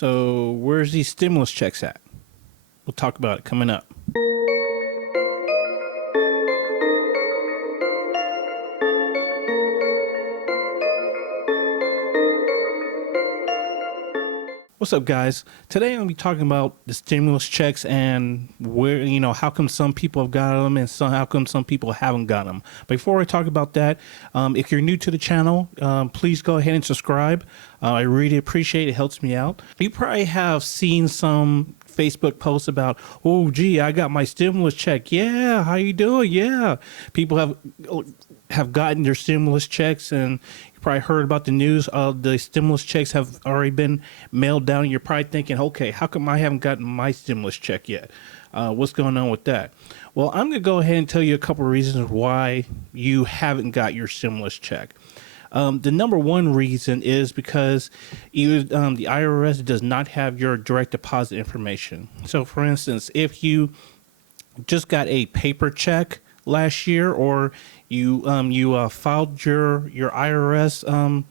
So where's these stimulus checks at? We'll talk about it coming up. What's up, guys? Today I'm going to be talking about the stimulus checks and where, how come some people have got them and how come some people haven't got them. Before I talk about that, if you're new to the channel, please go ahead and subscribe. I really appreciate it. It helps me out. You probably have seen some Facebook posts about, oh, gee, I got my stimulus check. Yeah, how you doing? Yeah. People have gotten their stimulus checks, and you probably heard about the news. The stimulus checks have already been mailed down, and you're probably thinking, okay, how come I haven't gotten my stimulus check yet? What's going on with that? Well, I'm going to go ahead and tell you a couple of reasons why you haven't got your stimulus check. The number one reason is because the IRS does not have your direct deposit information. So, for instance, if you just got a paper check last year, or you filed your IRS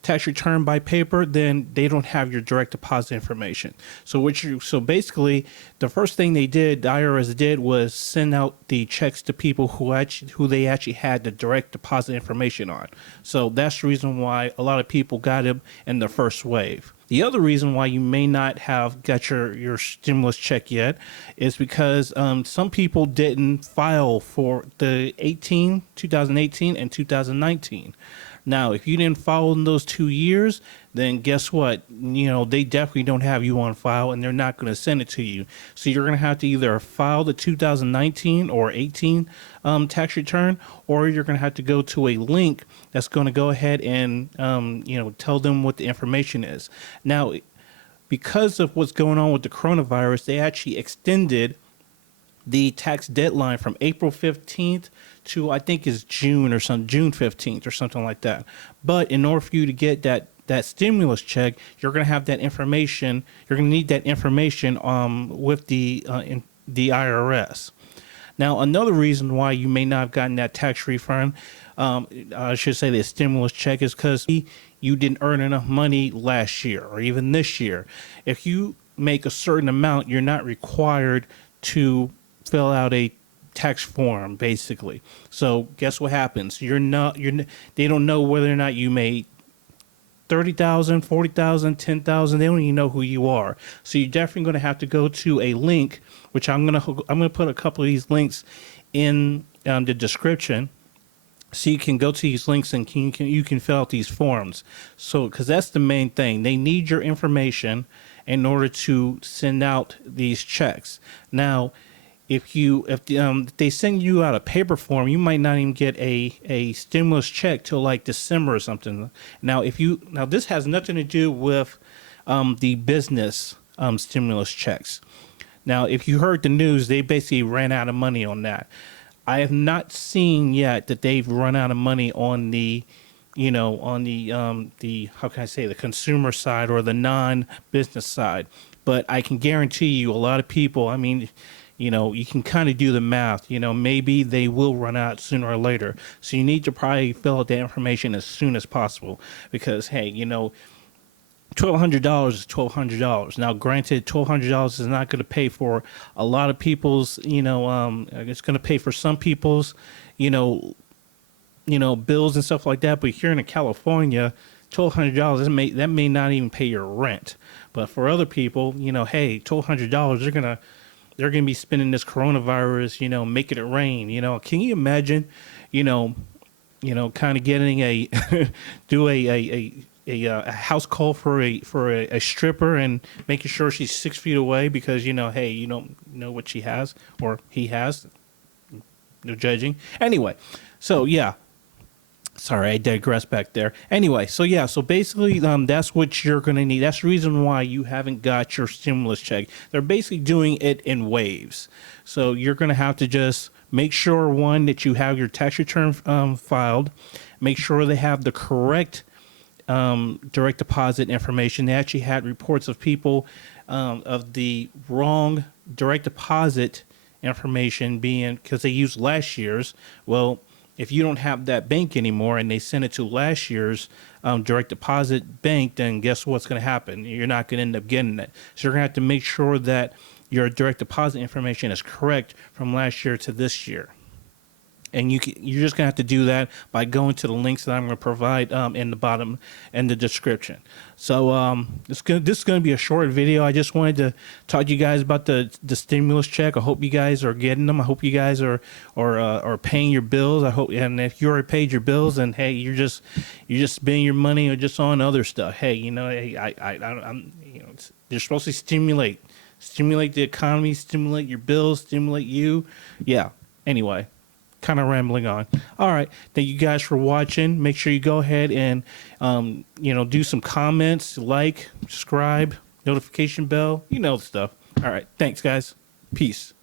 tax return by paper, then they don't have your direct deposit information. So basically, the first thing the IRS did was send out the checks to people who they actually had the direct deposit information on. So that's the reason why a lot of people got them in the first wave. The other reason why you may not have got your stimulus check yet is because some people didn't file for the 2018 and 2019. Now, if you didn't file in those 2 years, then guess what? They definitely don't have you on file, and they're not going to send it to you. So you're going to have to either file the 2019 or 18 tax return, or you're going to have to go to a link that's going to go ahead and tell them what the information is. Now, because of what's going on with the coronavirus, they actually extended the tax deadline from April 15th to, I think, is June 15th or something like that. But in order for you to get that stimulus check, you're going to have that information. You're going to need that information with the IRS. Now, another reason why you may not have gotten that tax refund, I should say the stimulus check, is because you didn't earn enough money last year or even this year. If you make a certain amount, you're not required to fill out a tax form, basically. So guess what happens? They don't know whether or not you made 30,000, 40,000, 10,000. They don't even know who you are. So you're definitely going to have to go to a link, which I'm going to put a couple of these links in the description, so you can go to these links and you can fill out these forms. So, because that's the main thing, they need your information in order to send out these checks. Now, if they send you out a paper form, you might not even get a stimulus check till like December or something. Now, this has nothing to do with the business stimulus checks. Now, if you heard the news, they basically ran out of money on that. I have not seen yet that they've run out of money on the how can I say, the consumer side or the non-business side. But I can guarantee you, a lot of people, you can kind of do the math. Maybe they will run out sooner or later. So you need to probably fill out that information as soon as possible, because, hey, $1,200 is $1,200. Now, granted, $1,200 is not going to pay for a lot of people's, it's going to pay for some people's, bills and stuff like that. But here in California, $1,200, that may not even pay your rent. But for other people, hey, $1,200, they're going to be spending this coronavirus, making it rain. Can you imagine, kind of getting a house call for a stripper and making sure she's 6 feet away because, hey, you don't know what she has or he has. No judging. Anyway, so yeah. Sorry, I digress back there. Anyway, so basically that's what you're going to need. That's the reason why you haven't got your stimulus check. They're basically doing it in waves. So you're going to have to just make sure, one, that you have your tax return filed. Make sure they have the correct direct deposit information. They actually had reports of people of the wrong direct deposit information being, because they used last year's. Well, if you don't have that bank anymore and they send it to last year's direct deposit bank, then guess what's going to happen? You're not going to end up getting it. So you're going to have to make sure that your direct deposit information is correct from last year to this year. And you're just going to have to do that by going to the links that I'm going to provide in the bottom and the description. So this is going to be a short video. I just wanted to talk to you guys about the stimulus check. I hope you guys are getting them. I hope you guys are paying your bills. I hope, and if you already paid your bills, and hey, you're just spending your money or just on other stuff. Hey, I'm you're supposed to stimulate the economy, stimulate your bills, stimulate you. Yeah. Anyway. Kind of rambling on. All right. Thank you guys for watching. Make sure you go ahead and, do some comments, like, subscribe, notification bell, the stuff. All right. Thanks, guys. Peace.